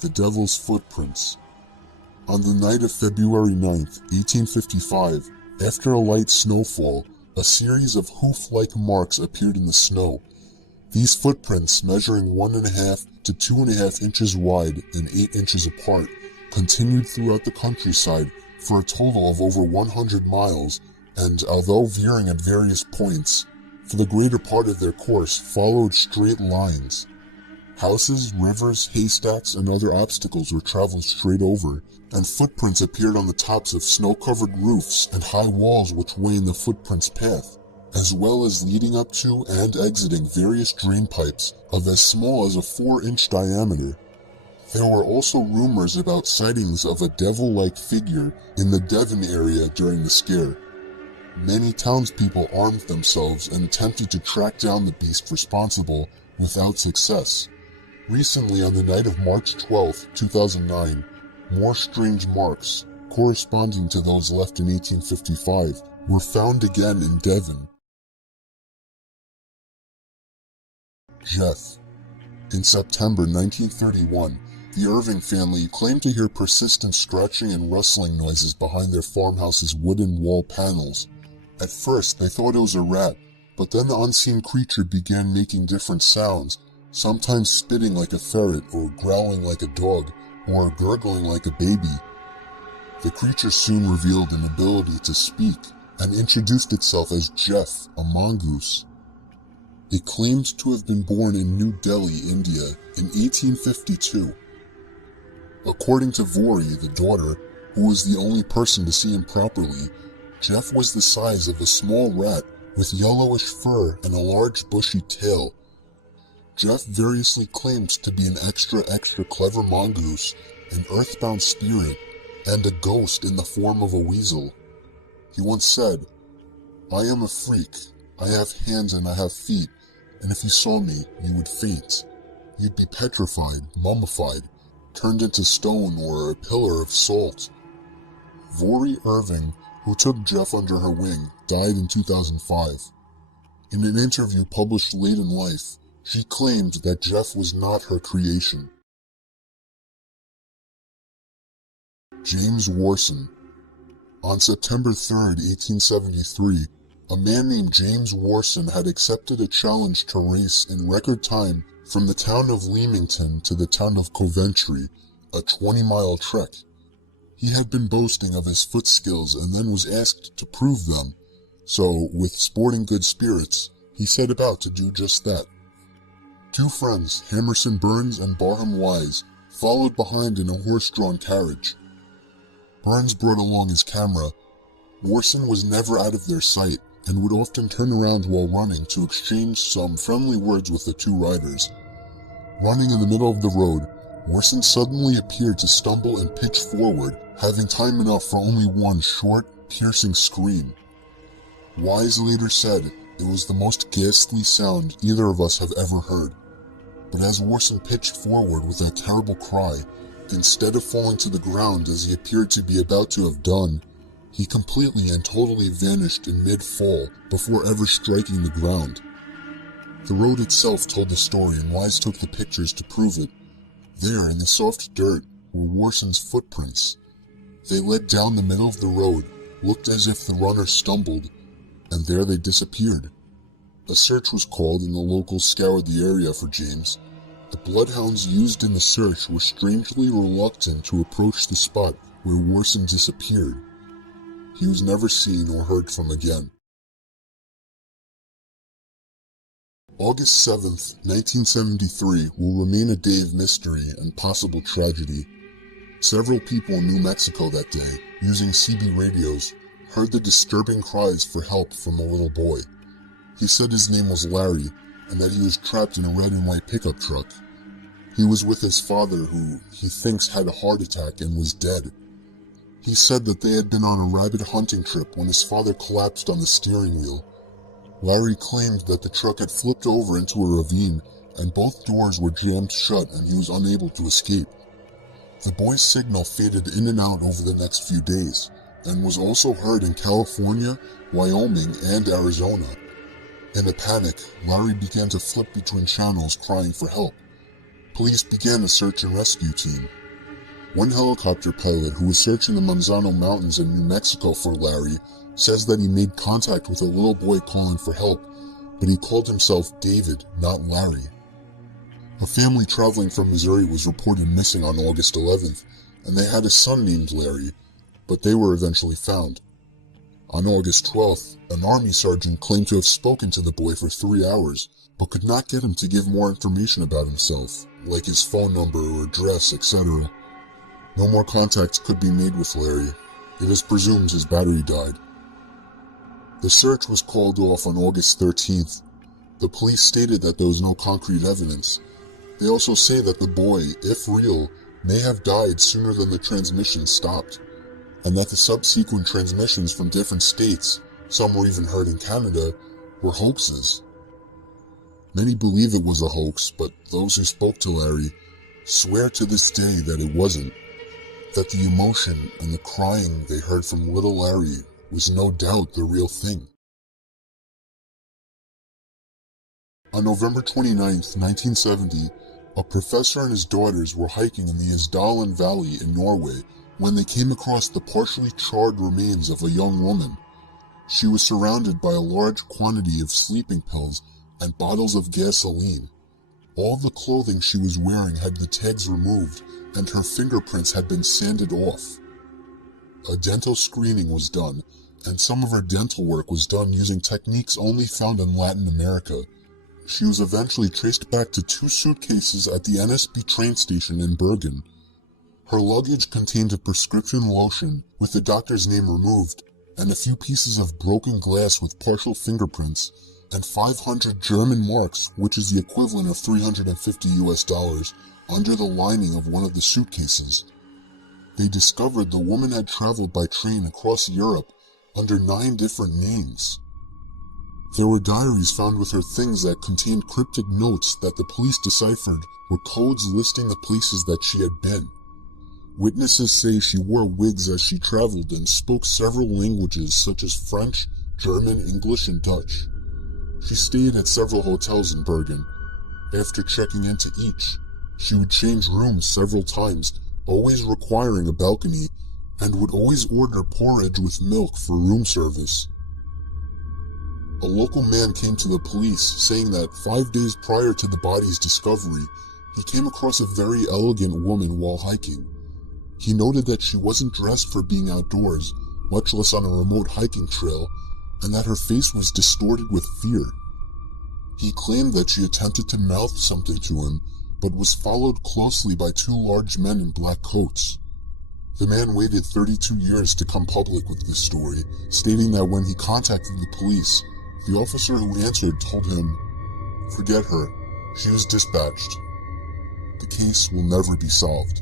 The Devil's Footprints. On the night of February 9th, 1855, after a light snowfall, a series of hoof-like marks appeared in the snow. These footprints, measuring 1.5 to 2.5 inches wide and 8 inches apart, continued throughout the countryside for a total of over 100 miles, and although veering at various points, for the greater part of their course followed straight lines. Houses, rivers, haystacks, and other obstacles were traveled straight over, and footprints appeared on the tops of snow-covered roofs and high walls which lay in the footprints' path, as well as leading up to and exiting various drain pipes of as small as a 4-inch diameter. There were also rumors about sightings of a devil-like figure in the Devon area during the scare. Many townspeople armed themselves and attempted to track down the beast responsible without success. Recently, on the night of March 12, 2009, more strange marks, corresponding to those left in 1855, were found again in Devon. Jeff. In September 1931, the Irving family claimed to hear persistent scratching and rustling noises behind their farmhouse's wooden wall panels. At first, they thought it was a rat, but then the unseen creature began making different sounds, sometimes spitting like a ferret, or growling like a dog, or gurgling like a baby. The creature soon revealed an ability to speak, and introduced itself as Jeff, a mongoose. It claimed to have been born in New Delhi, India, in 1852. According to Vori, the daughter, who was the only person to see him properly, Jeff was the size of a small rat with yellowish fur and a large bushy tail. Jeff variously claimed to be an extra clever mongoose, an earthbound spirit, and a ghost in the form of a weasel. He once said, "I am a freak. I have hands and I have feet, and if you saw me, you would faint. You'd be petrified, mummified, turned into stone or a pillar of salt." Vori Irving, who took Jeff under her wing, died in 2005. In an interview published late in life, she claimed that Jeff was not her creation. James Warson. On September 3, 1873, a man named James Warson had accepted a challenge to race in record time from the town of Leamington to the town of Coventry, a 20-mile trek. He had been boasting of his foot skills and then was asked to prove them, so, with sporting good spirits, he set about to do just that. Two friends, Hammerson Burns and Barham Wise, followed behind in a horse-drawn carriage. Burns brought along his camera. Warson was never out of their sight and would often turn around while running to exchange some friendly words with the two riders. Running in the middle of the road, Warson suddenly appeared to stumble and pitch forward, having time enough for only one short, piercing scream. Wise later said it was the most ghastly sound either of us have ever heard. But as Warson pitched forward with that terrible cry, instead of falling to the ground as he appeared to be about to have done, he completely and totally vanished in mid-fall before ever striking the ground. The road itself told the story and Wise took the pictures to prove it. There, in the soft dirt, were Warson's footprints. They led down the middle of the road, looked as if the runner stumbled, and there they disappeared. A search was called and the locals scoured the area for James. The bloodhounds used in the search were strangely reluctant to approach the spot where Warson disappeared. He was never seen or heard from again. August 7th, 1973 will remain a day of mystery and possible tragedy. Several people in New Mexico that day, using CB radios, heard the disturbing cries for help from a little boy. He said his name was Larry, and that he was trapped in a red and white pickup truck. He was with his father, who he thinks had a heart attack and was dead. He said that they had been on a rabbit hunting trip when his father collapsed on the steering wheel. Larry claimed that the truck had flipped over into a ravine, and both doors were jammed shut and he was unable to escape. The boy's signal faded in and out over the next few days, and was also heard in California, Wyoming, and Arizona. In a panic, Larry began to flip between channels crying for help. police began a search and rescue team. One helicopter pilot who was searching the Manzano Mountains in New Mexico for Larry says that he made contact with a little boy calling for help, but he called himself David, not Larry. A family traveling from Missouri was reported missing on August 11th, and they had a son named Larry, but they were eventually found. On August 12th, an Army sergeant claimed to have spoken to the boy for 3 hours, but could not get him to give more information about himself, like his phone number or address, etc. No more contacts could be made with Larry. It is presumed his battery died. The search was called off on August 13th. The police stated that there was no concrete evidence. They also say that the boy, if real, may have died sooner than the transmission stopped, and that the subsequent transmissions from different states, some were even heard in Canada, were hoaxes. Many believe it was a hoax, but those who spoke to Larry swear to this day that it wasn't, that the emotion and the crying they heard from little Larry was no doubt the real thing. On November 29, 1970, a professor and his daughters were hiking in the Isdalen Valley in Norway when they came across the partially charred remains of a young woman. She was surrounded by a large quantity of sleeping pills and bottles of gasoline. All the clothing she was wearing had the tags removed, and her fingerprints had been sanded off. A dental screening was done, and some of her dental work was done using techniques only found in Latin America. She was eventually traced back to 2 suitcases at the NSB train station in Bergen. Her luggage contained a prescription lotion with the doctor's name removed, and a few pieces of broken glass with partial fingerprints, and 500 German marks, which is the equivalent of $350 under the lining of one of the suitcases. They discovered the woman had traveled by train across Europe under 9 different names. There were diaries found with her things that contained cryptic notes that the police deciphered were codes listing the places that she had been. Witnesses say she wore wigs as she traveled and spoke several languages such as French, German, English, and Dutch. She stayed at several hotels in Bergen. After checking into each, she would change rooms several times, always requiring a balcony, and would always order porridge with milk for room service. A local man came to the police saying that 5 days prior to the body's discovery, he came across a very elegant woman while hiking. He noted that she wasn't dressed for being outdoors, much less on a remote hiking trail, and that her face was distorted with fear. He claimed that she attempted to mouth something to him, but was followed closely by 2 large men in black coats. The man waited 32 years to come public with this story, stating that when he contacted the police, the officer who answered told him, "Forget her, she was dispatched. The case will never be solved."